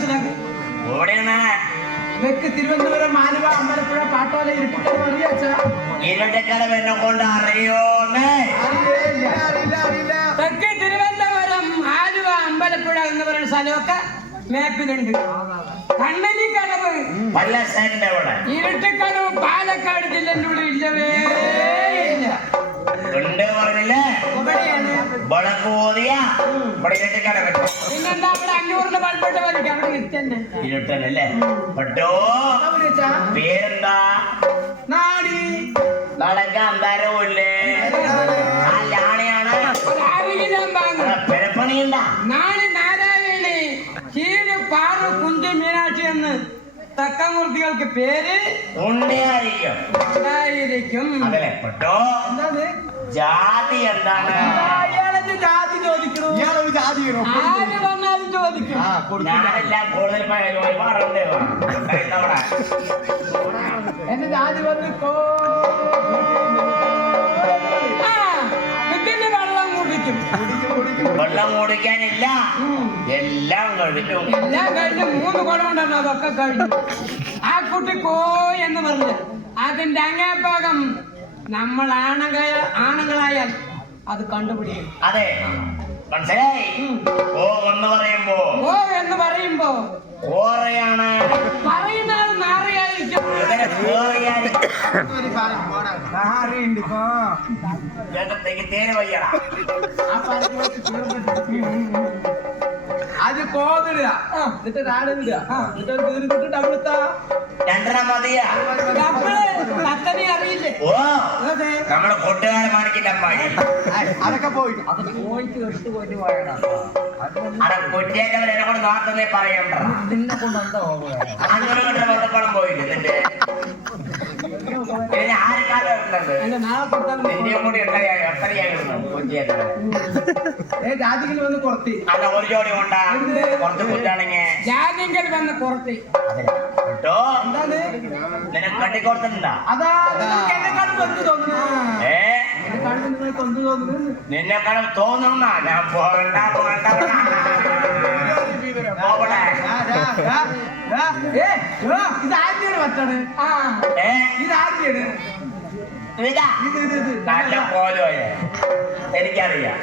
മനസ്സിലാക്കി ഇതൊക്കെ തിരുവനന്തപുരം ആലുവ അമ്പലപ്പുഴ പാട്ടോല ഇരുട്ടിക്കടവ് അറിയാച്ചാ ഇരുട്ടിക്കടവ് എന്നെ കൊണ്ട് അറിയോന്ന് തെക്ക് തിരുവനന്തപുരം ആലുവ അമ്പലപ്പുഴ എന്ന് പറയുന്ന സ്ഥലമൊക്കെ മാപ്പിലുണ്ട്. കണ്ണലിക്കടവ് ഇരുട്ടിക്കടവ് പാലക്കാട് ജില്ലന്റെ ഉള്ളിൽ ഇല്ലവേ ഇല്ല. പിന്നെന്താ അവിടെ 500 ബൾബിട്ട് വലിക്കും അവിടെ ഇരുട്ടനല്ലേ. പേരെന്താ? നാടി നടക്കാൻ അന്താരവുമില്ലേ? പെരപ്പണിയുണ്ട നാടി നാരായണി ചീര് പാറു കുഞ്ചു മീനാക്ഷി എന്ന് തക്കമൂർത്തികൾക്ക് പേര് ഉണ്ടായിരിക്കും. അതല്ലേ പെട്ടോ. ജാതി എന്താണ്? ജാതി ചോദിക്കണു. ആര് വന്നാലും ചോദിക്കും. ഞാനെല്ലാം കൂടുതൽ ഒരുപാടുണ്ട്. എന്റെ ജാതി വന്നിപ്പോ വെള്ളം കുടിക്കാനില്ല. എല്ലാം കഴിഞ്ഞു. എല്ലാം കഴിഞ്ഞു. 3 കുടം കൊണ്ടാണ് അതൊക്കെ കഴിഞ്ഞു. ആ കുട്ടി കോ എന്ന് പറഞ്ഞു. അതിന്റെ അങ്ങേഭാഗം നമ്മൾ ആണുങ്ങളായാൽ അത് കണ്ടുപിടിക്കും. അതെ മനസ്സിലായി. ഓ എന്ന് പറയുമ്പോ ഓറയാണ് പറയുന്ന ആൾ നാറിയായിരിക്കും. അത് കോതിടുക എന്നിട്ട് നാടിടുക എന്നിട്ട് ഒരു കുതിരിട്ട് ഡബിളുത്താ 2 മതിയാ. കത്തനെ അറിയില്ലേ? ഓ നമ്മള് കൂട്ടുകാരെ മാണിക്കില്ല അമ്മായി അതൊക്കെ പോയിട്ട് അതൊക്കെ പോയിട്ട് എടുത്തു പോയിട്ട് പോയടാ. അതെ കൊറ്റിയേറ്റവരെ കൊണ്ട് നാട്ടെന്നേ പറയണ്ട. നിന്നെ കൊണ്ട് എന്താ 500 കണ്ട വെള്ളപ്പണം പോയില്ല നിന്റെ ആർക്കാലം ജാതികൾ വന്ന് കുറത്തി അല്ല ഒരു ജോഡി കൊണ്ടാ കുറച്ച് കുറ്റാണെങ്കിൽ ജാതികൾ വന്ന് കുറത്തി കേട്ടോ. നിനക്ക് കട്ടിക്കൊടുത്തിട്ടുണ്ടാ? നിന്നെ കടം തോന്നുന്ന ഞാൻ പോകണ്ട ഇതാദ്യാണ് മറ്റാണ്. ഇതാദ്യാണ് നല്ല പോലോയെ എനിക്കറിയാം.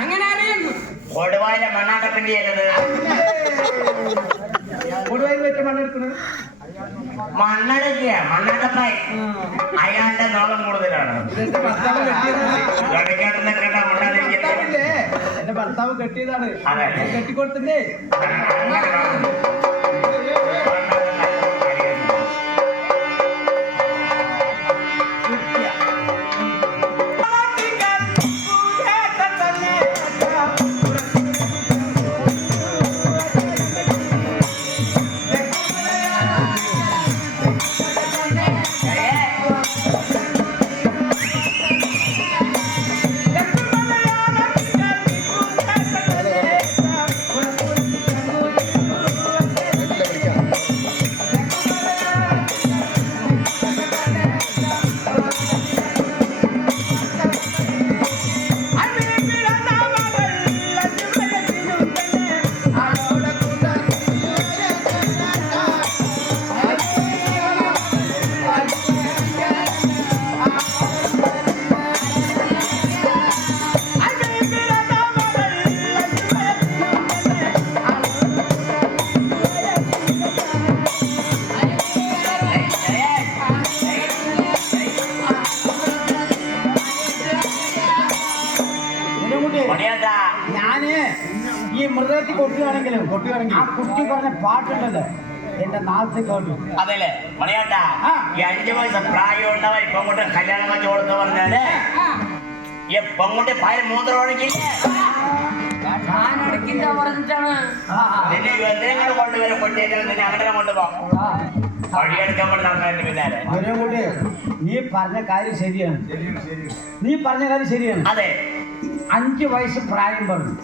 അങ്ങനെ അറിയാം. കൊടുവായിലെ മണ്ണാട്ടപ്പിന്റെ അല്ലത്. കൊടുവായിൽ വെച്ച മണ്ണെടുക്കണത് മണ്ണാട്ടപ്പായി അയാളുടെ നോളം കൂടുതലാണ്. എന്റെ ഭർത്താവ് കെട്ടിയതാണ്. കെട്ടിക്കൊടുത്തില്ലേ? ഞാന് ഈ മൃഗത്തിൽ കൊട്ടുകയാണെങ്കിലും ആ കുട്ടി പറഞ്ഞ പാട്ടുണ്ടല്ലോ എന്റെ നാളത്തെ കേട്ടു. അതല്ലേ മണിയാട്ടാ ഈ 5 വയസ്സ് പ്രായം ഉണ്ടവ ഇപ്പൊ അങ്ങോട്ട് കല്യാണം വെച്ച് കൊടുത്തു പറഞ്ഞാല് ഇപ്പൊ അങ്ങോട്ട് പയർ മൂത്രം ഒഴുകില്ലേ നിന്നെ എന്തിനെ കൊണ്ടുവരും കൊട്ടിയേക്കാൻ നിന്നെ അങ്ങനെ കൊണ്ടുപോകും. വഴിയെടുക്കാൻ വേണ്ടി നടക്കാൻ പിന്നാലെ നീ പറഞ്ഞ കാര്യം ശരിയാണ്. അതെ 5 വയസ്സ് പ്രായം പറഞ്ഞു.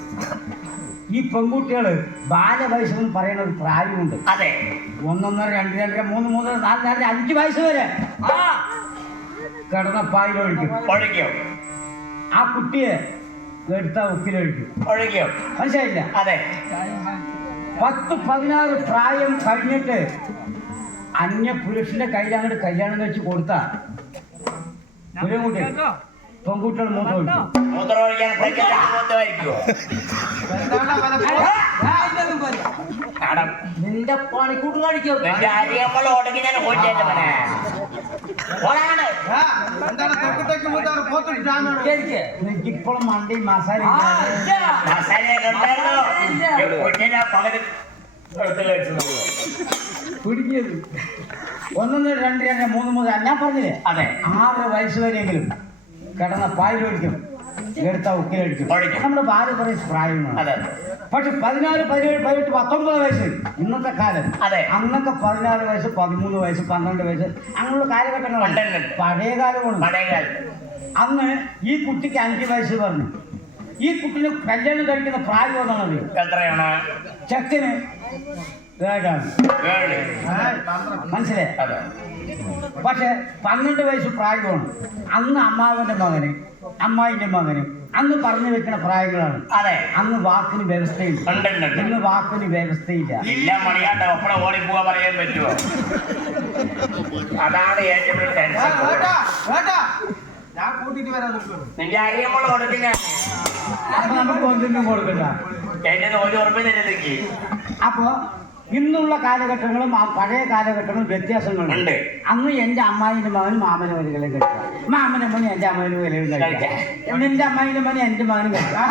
ഈ പെൺകുട്ടികള് ബാലവയസ്സെന്ന് പറയുന്ന ഒരു പ്രായമുണ്ട്. അതെ 1, 1, 2, 2, 3, 3, 4, 5 വയസ്സ് വരെ കിടന്ന പായിലൊഴിക്കും. ആ കുട്ടിയെ എടുത്ത ഉക്കിലൊഴിക്കും. ഒഴിക്കും. മനസ്സിലായില്ല? അതെ 10-16 പ്രായം കഴിഞ്ഞിട്ട് അന്യ പുരുഷന്റെ കയ്യിൽ അങ്ങോട്ട് കല്യാണം കഴിച്ച് കൊടുത്താ കുട്ടി പെൺകുട്ടികൾ മൂത്രമൊഴിക്കാൻ മൂത്രമായിരിക്കുമോ? നിന്റെ പണിക്കൂട്ട് കാണിക്കോ നിന്റെ അരിയമ്മൾ ഓടങ്ങി ഞാൻ പോയിട്ടേറ്റവനെ ഇപ്പോഴും മണ്ടി മസാല പിടിക്കത് 1, 2, 3, 4 ഞാൻ പറഞ്ഞില്ലേ അതെ 6 വയസ്സ് വരെയെങ്കിലും കിടന്ന പായലൊഴിക്കും എടുത്ത ഉക്കിലടിക്കും നമ്മുടെ ഭാര്യ പറയും പ്രായമാണ്. പക്ഷെ 14, 17, 18, 19 വയസ്സ് ഇന്നത്തെ കാലം. അന്നൊക്കെ 16 വയസ്സ് 13 വയസ്സ് 12 വയസ്സ് അങ്ങനെയുള്ള കാലഘട്ടങ്ങളാണ്. പഴയ കാലമാണ്. അന്ന് ഈ കുട്ടിക്ക് 5 വയസ്സ് പറഞ്ഞു. ഈ കുട്ടിന് കല്യാണം കഴിക്കുന്ന പ്രായം എന്നാണ് എത്രയാണ്? ചെക്കന് മനസ്സിലായി. പക്ഷെ 12 വയസ്സ് പ്രായമാണ്. അന്ന് അമ്മാവന്റെ മകന് അമ്മായിന്റെ മകന് അന്ന് പറഞ്ഞു വെക്കുന്ന പ്രായങ്ങളാണ്. അന്ന് വാക്കിന് വ്യവസ്ഥയില്ല. ഇന്ന് വാക്കിന് വ്യവസ്ഥയില്ല. ഓടിപ്പോവാ പറയാൻ പറ്റുമോ? അതാണ് ഏറ്റവും നിന്റെ അരിയമ്മൾ കൊടുക്കുന്ന അപ്പൊ നമുക്ക് ഒന്നിനും കൊടുക്കണ്ട. എന്റെ 1 ഉറപ്പ് നിലനിൽക്കി. അപ്പൊ ഇന്നുള്ള കാലഘട്ടങ്ങളും പഴയ കാലഘട്ടങ്ങളും വ്യത്യാസങ്ങളുണ്ട്. അന്ന് എന്റെ അമ്മായിന്റെ മകനും മാമന്റെ മകനുകളെ കഴിക്കാം. മാമന്റെ മകനും എന്റെ അമ്മായിന്റെ മകനും കഴിക്കാം. നിന്റെ അമ്മായിന്റെ മകനും എന്റെ മകനും കഴിക്കാം.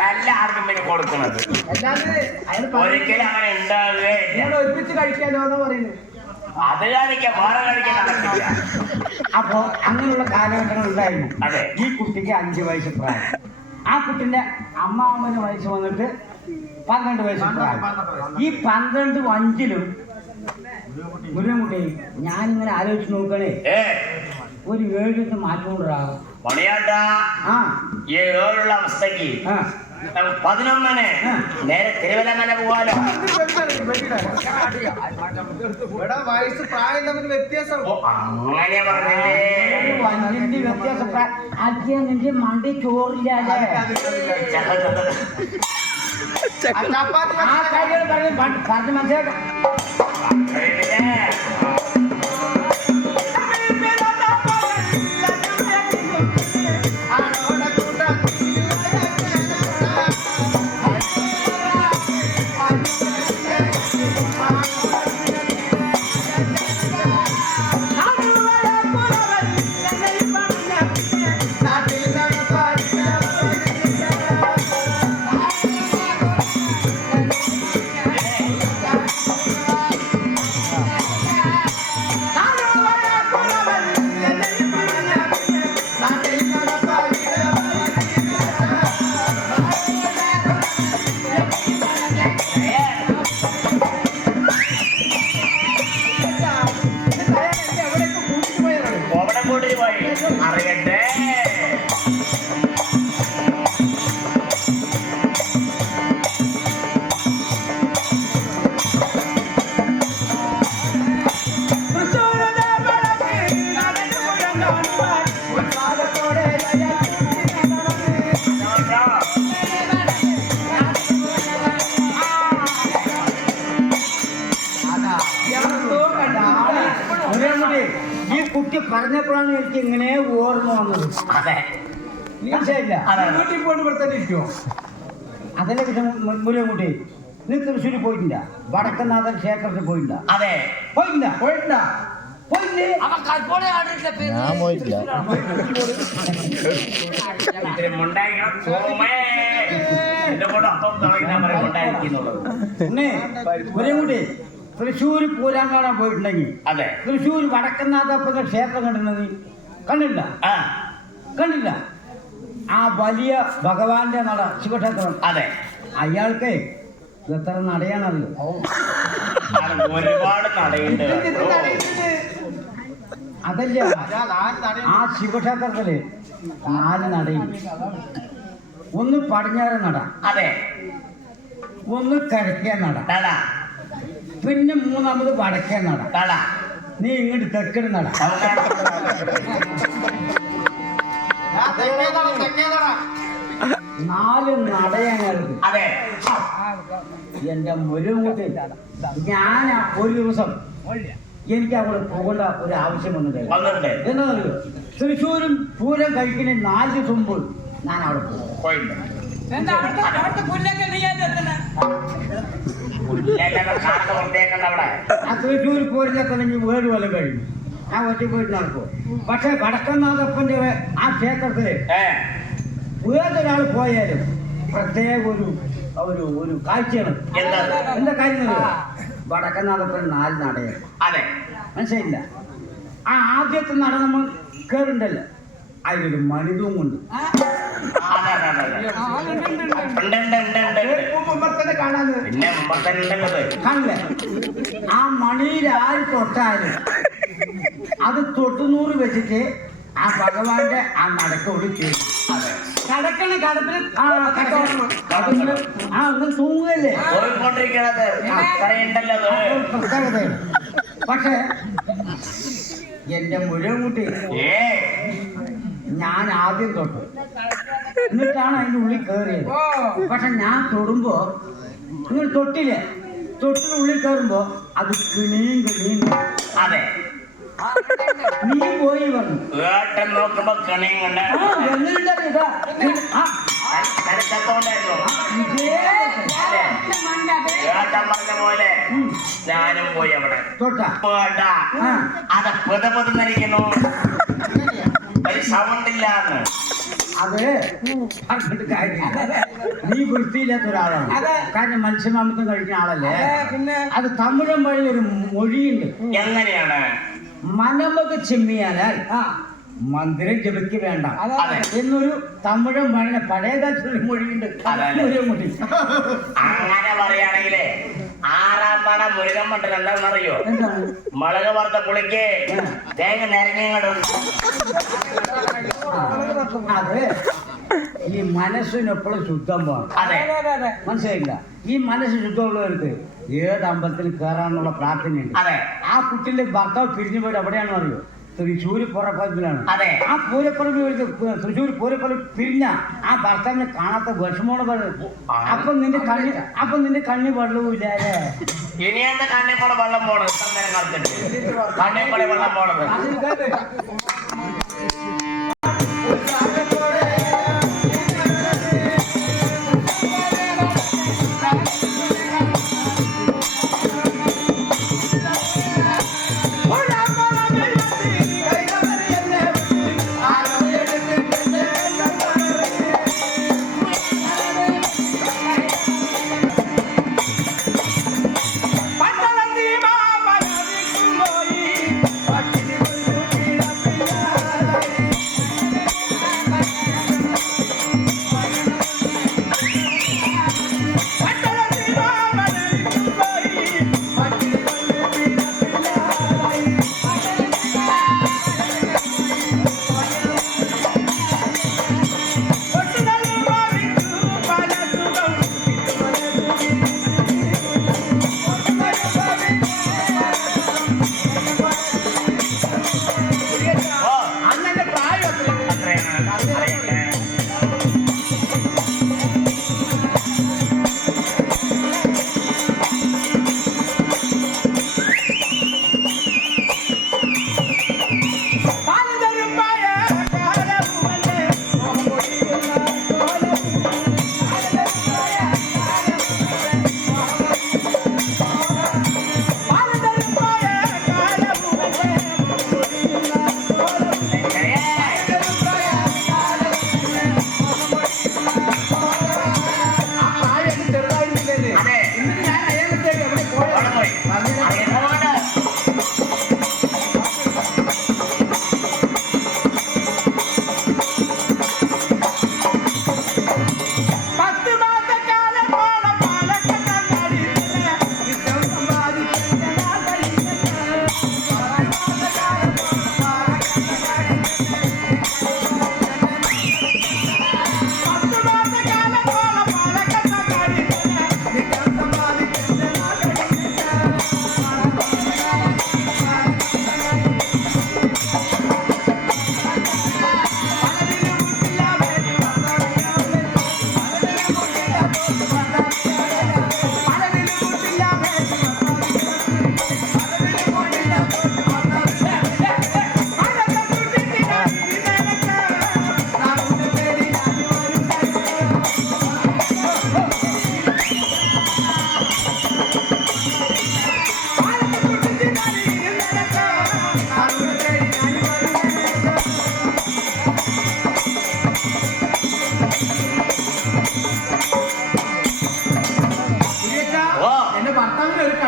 നല്ല ആർക്കും കൊടുക്കുന്നത് ഒരിക്കലും അങ്ങനെ ഉണ്ടാവുകയില്ല. ഒരുമിച്ച് കഴിക്കാലോ എന്ന് പറയുന്നത്. അത് കഴിക്കാം, വേറെ കഴിക്കാൻ നടക്കില്ല. അപ്പൊ അങ്ങനെയുള്ള കാലഘട്ടങ്ങൾ ഉണ്ടായിരുന്നു. ഈ കുട്ടിക്ക് 5 വയസ്സ് പ്രായം. ആ കുട്ടിന്റെ അമ്മാവന് വയസ്സ് വന്നിട്ട് 12 വയസ്സ് പ്രായം. ഈ 12, 5 മുരുകൻകുട്ടി ഞാനിങ്ങനെ ആലോചിച്ച് നോക്കണേ, ഒരു 7 മാറ്റം കൊണ്ടുവരാം. ഈ 7 അവസ്ഥക്ക് 11 നേരെ തിരുവല്ലങ്ങനെ പോവാലോ. വയസ്സ് പ്രായം തമ്മിൽ വ്യത്യാസം അങ്ങനെ പറഞ്ഞില്ലേ? 5 വ്യത്യാസം. നിന്റെ മണ്ടി ചോറില്ലാതെ ആ കാര്യങ്ങൾ പറഞ്ഞ് മനസ്സിലാക്കാം. അറിയട്ടെ. ഈ കുട്ടി പറഞ്ഞപ്പോഴാണ് എനിക്ക് ഇങ്ങനെ ഓർമ്മ വന്നത്. വീട്ടിൽ പോയിട്ട് ഇവിടെ തന്നെ ഇരിക്കുമോ? അതല്ലേ മുരുകൻകുട്ടി, നീ തൃശ്ശൂരിൽ പോയിട്ടില്ല? വടക്കനാഥൻ ക്ഷേത്രത്തിൽ പോയിട്ടില്ല? പോയിട്ടില്ല. മുരുകൻകുട്ടി തൃശ്ശൂർ പൂരം കാണാൻ പോയിട്ടുണ്ടെങ്കിൽ തൃശ്ശൂർ വടക്കനാഥപ്പന്റെ ക്ഷേത്രം കണ്ടിട്ടുണ്ടെങ്കിൽ കണ്ടില്ല? ആ വലിയ ഭഗവാന്റെ നട ശിവക്ഷേത്രം, അയാൾക്ക് എത്ര നടയാണല്ലോ. ഒരുപാട് നടയുണ്ട്. അതല്ല, ആ ശിവക്ഷേത്രത്തില് 4 നടയും. ഒന്ന് പടിഞ്ഞാറൻ നട, ഒന്ന് കിഴക്കേ നട, പിന്നെ 3ാമത് വടക്കേ നട, നീ ഇങ്ങോട്ട് തെക്കൻ നട. 4 നടയാനായിരുന്നു. അതെ. എന്റെ മുരുകൂട്ടി ഞാൻ ഒരു ദിവസം എനിക്ക് അവിടെ പോകേണ്ട ഒരു ആവശ്യം വന്നിട്ടില്ല. എന്താണെന്നറിയോ, തൃശ്ശൂരും പൂരം കഴിക്കുന്ന 4 ദിവസം മുമ്പ് ഞാൻ അവിടെ പോകും. എന്താ അവിടുത്തെ പുല്ലൊക്കെ നീ എത്തണേ? ആ തൃശ്ശൂർ പൂരത്തിലൊക്കെ നിങ്ങൾ വേട് വല്ലതും കഴിയും. ഞാൻ ഒറ്റ പോയിട്ട് നടക്കും. പക്ഷെ വടക്കനാഥപ്പന്റെ ആ ക്ഷേത്രത്തില് വേറൊരാൾ പോയാലും പ്രത്യേക ഒരു ഒരു കാഴ്ചയാണ്. എന്താ കാര്യം? വടക്കനാഥപ്പൻ 4 നടയാണ്. അതെ, മനസ്സിലായില്ല. ആ ആദ്യത്തെ നട നമ്മൾ കേറുണ്ടല്ലോ, അതിലൊരു മണിതൂങ്ങുണ്ട്. കണ്ടേ? ആ മണിയിൽ ആര് തൊട്ടാലും അത് 100 വെച്ചിട്ട് ആ ഭഗവാന്റെ ആ നടക്കോട് ചെയ്യും. കടക്കണ കടപ്പിന് ഒന്ന് തൂങ്ങല്ലേ പ്രത്യേകതയാണ്. പക്ഷെ എന്റെ മുഴുവൻകുട്ടി ഞാൻ ആദ്യം തൊട്ടു, എന്നിട്ടാണ് അതിൻ്റെ ഉള്ളിൽ കയറിയത്. പക്ഷെ ഞാൻ തൊടുമ്പോ നിങ്ങൾ തൊട്ടില്ലേ, തൊട്ടിനുള്ളിൽ കയറുമ്പോ അത് കിണിയും. അതെ, നീ പോയി വന്നു നോക്കുമ്പോ കണിയും പോലെ ഞാനും പോയി അവിടെ തൊട്ടാ. അത് പെതപെതന്നിരിക്കുന്നു, സൗണ്ട് ഇല്ലാന്ന്. അത് പറഞ്ഞിട്ട് കാര്യമില്ല. നീ വൃത്തിയില്ലാത്ത ഒരാളാണ്. കാരണം മത്സ്യമാംസം കഴിക്കുന്ന ആളല്ലേ. അത് തമിഴൻ വഴി ഒരു മൊഴിയുണ്ട്. എങ്ങനെയാണ്? മനമൊക്കെ ചെമ്മിയാൽ മന്ദിരം ജപിക്ക് വേണ്ട എന്നൊരു തമിഴൻ വഴി പഴയതായിട്ടുള്ള മൊഴിയുണ്ട്. അങ്ങനെ പറയുകയാണെങ്കിലേ 6-ാം പട മുരുകൻ മട്ടൻ എന്താണെന്നറിയോ? മുളക് വറുത്ത പുളിക്ക് തേങ്ങ നിരങ്ങിങ്ങോട്ടുണ്ട്. അത് ഈ മനസ്സിനെപ്പോഴും ശുദ്ധം പോകണം. അതെ, മനസ്സിലായില്ല. ഈ മനസ്സ് ശുദ്ധമുള്ളവർക്ക് ഏത് അമ്പലത്തിൽ കയറാനുള്ള പ്രാർത്ഥനയുണ്ട്. അതെ, ആ കുട്ടിന്റെ ഭർത്താവ് പിരിഞ്ഞു പോയിട്ട് എവിടെയാണെന്ന് അറിയോ? തൃശ്ശൂർ പൂരപ്പറമ്പിലാണ്. അതെ, ആ പൂരപ്പറമ്പിൽ തൃശ്ശൂർ പൂരപ്പറമ്പ് പിരിഞ്ഞ ആ ഭർത്താവിനെ കാണാത്ത വിഷമോടെ പറയുന്നത്. അപ്പൊ നിന്റെ കണ്ണി വെള്ളവുമില്ലേ? ഇനി എന്റെ കണ്ണിപ്പടെ വെള്ളം പോണത് കണ്ണിപ്പടെ വെള്ളം പോണത്.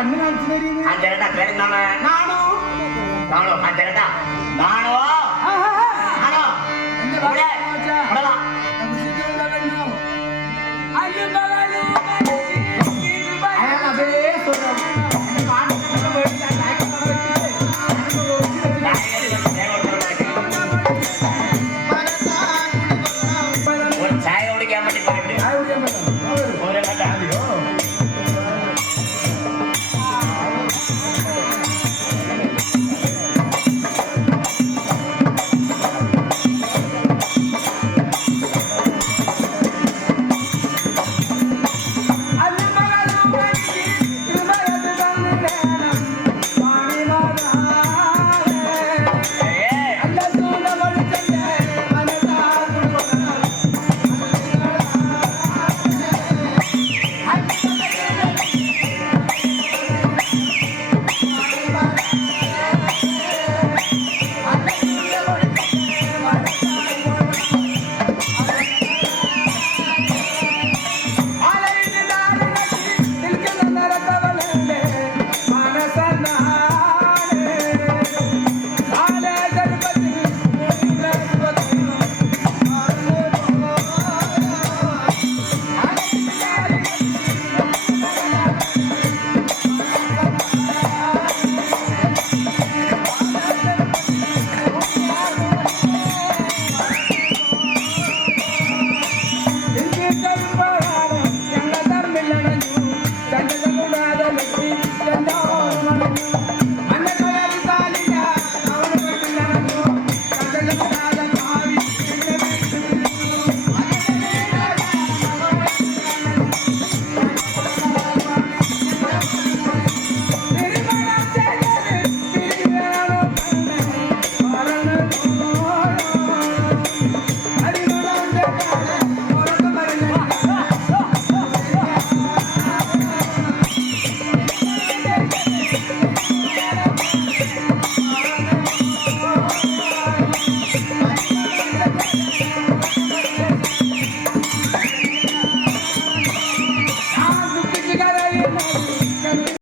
കണ്ണ് കാണിച്ചു തരീന്ന് ആ ചേട്ടാ പേരെന്താണ്? നാണു നാണോ? ആ ചേട്ടാ നാണോ?